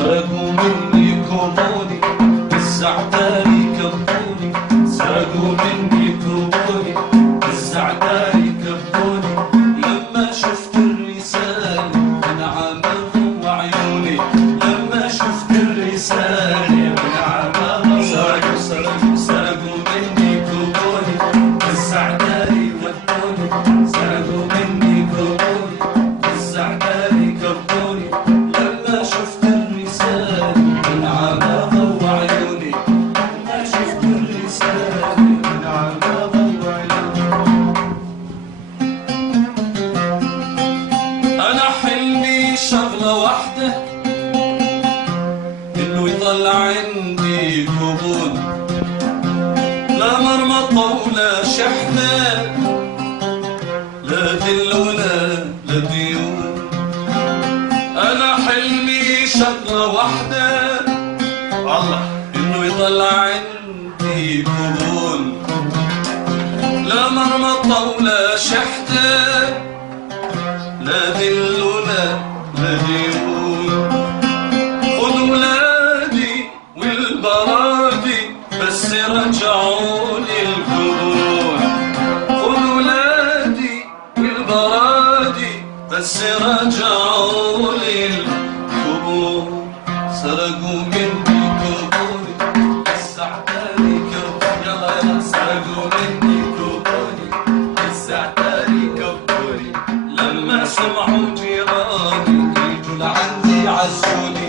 سرقوا مني كوبوني بالزعتاري كبوني، سرقوا مني كوبوني بالزعتاري كبوني، لما شفت الرسالة من عمى وعيوني، لما شفت الرسالة من عمى سرقوا مني كوبوني بالزعتاري ودوني، سرقوا مني كوبوني بالزعتاري كبوني، لما شفت الرسالة من عمى وعيوني، لما شفت الرسالة من عمى وعيوني. أنا حلمي شغلة واحدة، إنه يضل عندي قبول، لا مرمطة ولا شحنة، لا ذل ولا ديون. أنا حلمي شغلة واحدة الله، إنه يضل عندي قبول، لا مرمطة ولا شحنة، لا ذل ولا ديون. خذ ولادي والبرادي بس رجعوني القبول، خذ ولادي والبرادي بس رجعوني القبول، سرقوا مني كوبوني بالزعتاري كبوني، يلا يلا سرقوا مني كوبوني بالزعتاري كبوني، لما سمعوا جيراني يجوا لعندي عزوني،